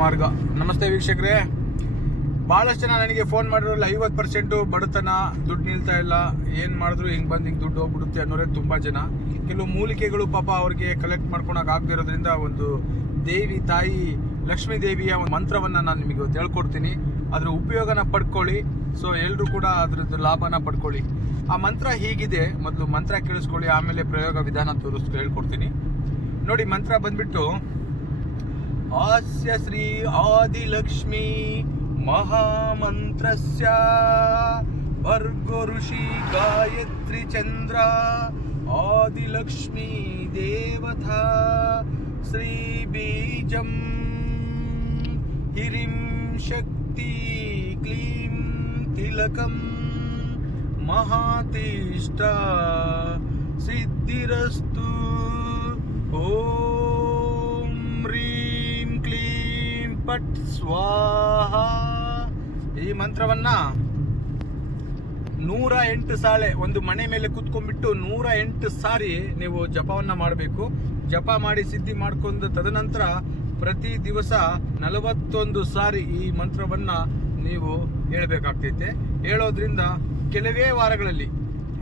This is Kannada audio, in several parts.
ಮಾರ್ಗ. ನಮಸ್ತೆ ವೀಕ್ಷಕರೇ, ಬಹಳಷ್ಟು ಜನ ನನಗೆ ಫೋನ್ ಮಾಡಿರೋಲ್ಲ. 50% ಬಡತನ, ದುಡ್ಡು ನಿಲ್ತಾ ಇಲ್ಲ, ಏನು ಮಾಡಿದ್ರು ಹಿಂಗೆ ಬಂದು ಹಿಂಗೆ ದುಡ್ಡು ಹೋಗ್ಬಿಡುತ್ತೆ ಅನ್ನೋರೇ ತುಂಬ ಜನ. ಕೆಲವು ಮೂಲಿಕೆಗಳು ಪಾಪ ಅವ್ರಿಗೆ ಕಲೆಕ್ಟ್ ಮಾಡ್ಕೊಳಕ್ಕೆ ಆಗದಿರೋದ್ರಿಂದ ಒಂದು ದೇವಿ ತಾಯಿ ಲಕ್ಷ್ಮೀ ದೇವಿಯ ಒಂದು ಮಂತ್ರವನ್ನು ನಾನು ನಿಮಗೆ ಹೇಳ್ಕೊಡ್ತೀನಿ. ಅದ್ರ ಉಪಯೋಗನ ಪಡ್ಕೊಳ್ಳಿ. ಸೊ ಎಲ್ಲರೂ ಕೂಡ ಅದ್ರದ್ದು ಲಾಭನ ಪಡ್ಕೊಳ್ಳಿ. ಆ ಮಂತ್ರ ಹೀಗಿದೆ, ಮೊದಲು ಮಂತ್ರ ಕೇಳಿಸ್ಕೊಳ್ಳಿ, ಆಮೇಲೆ ಪ್ರಯೋಗ ವಿಧಾನ ಹೇಳ್ಕೊಡ್ತೀನಿ. ನೋಡಿ, ಮಂತ್ರ ಬಂದ್ಬಿಟ್ಟು ಆಸ್ಯ ಶ್ರೀ ಆದಿಲಕ್ಷ್ಮೀ ಮಹಾಮಂತ್ರಸ್ಯ ಭರ್ಗೋ ಋಷಿ ಗಾಯತ್ರಿ ಚಂದ್ರ ಆದಿಲಕ್ಷ್ಮೀ ದೇವತಾ ಶ್ರೀ ಬೀಜಂ ಹಿರಿಂ ಶಕ್ತಿ ಕ್ಲೀಂ ತಿಲಕಂ ಮಹಾತೀಷ್ಟ ಸಿದ್ಧಿರಸ್ತು. ಓಂ ರೀಂ ಕ್ಲೀಂ ಪಟ್ ಸ್ವಾಹ. ಈ ಮಂತ್ರವನ್ನ 108 ಸಾಲೆ ಒಂದು ಮನೆ ಮೇಲೆ ಕೂತ್ಕೊಂಡ್ಬಿಟ್ಟು 108 ಸಾರಿ ನೀವು ಜಪವನ್ನ ಮಾಡಬೇಕು. ಜಪ ಮಾಡಿ ಸಿದ್ಧಿ ಮಾಡ್ಕೊಂಡು ತದನಂತರ ಪ್ರತಿ ದಿವಸ 41 ಸಾರಿ ಈ ಮಂತ್ರವನ್ನ ನೀವು ಹೇಳ್ಬೇಕಾಗ್ತೈತೆ. ಹೇಳೋದ್ರಿಂದ ಕೆಲವೇ ವಾರಗಳಲ್ಲಿ,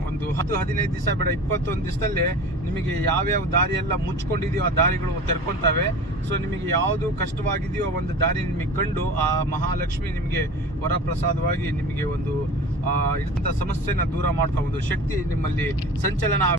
ಒಂದು 10-15 ದಿವಸ ಬೇಡ, 21 ದಿವಸದಲ್ಲೇ ನಿಮಗೆ ಯಾವ್ಯಾವ ದಾರಿಯೆಲ್ಲ ಮುಚ್ಕೊಂಡಿದೆಯೋ ಆ ದಾರಿಗಳು ತೆರ್ಕೊಂತವೆ. ಸೊ ನಿಮಗೆ ಯಾವುದು ಕಷ್ಟವಾಗಿದೆಯೋ ಒಂದು ದಾರಿ ನಿಮಗೆ ಕಂಡು ಆ ಮಹಾಲಕ್ಷ್ಮಿ ನಿಮಗೆ ವರಪ್ರಸಾದವಾಗಿ ನಿಮಗೆ ಒಂದು ಇರ್ತಂಥ ಸಮಸ್ಯೆನ ದೂರ ಮಾಡ್ತಾ ಒಂದು ಶಕ್ತಿ ನಿಮ್ಮಲ್ಲಿ ಸಂಚಲನ